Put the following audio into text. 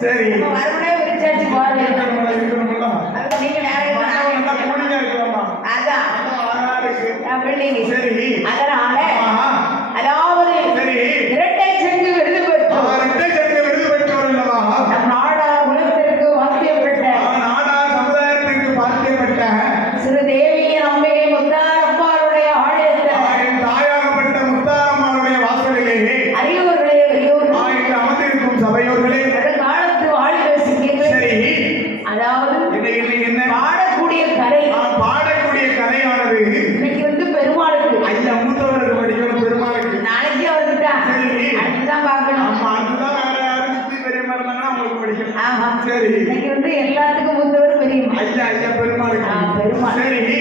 சரி. வருவனே விசாரிச்சு போறது நீங்க நேரம் அதான். சரி. அதனால இன்னைக்கு வந்து பெருமாளுக்கு. ஐயா மூத்தவருக்கு படிக்கணும் பெருமாளுக்கு. நாளைக்கு அவர்கிட்ட. சரி. அடுத்துதான் பார்க்கணும். ஆமா அதுதான் வேற யாரும் சித்தி பெரியம்மா இருந்தாங்கன்னா உங்களுக்கு படிக்கணும். ஆமா சரி. இன்னைக்கு வந்து எல்லாத்துக்கும் மூத்தவர் பெரியம்மா. ஐயா ஐயா பெருமாளுக்கு. பெருமாள். சரி.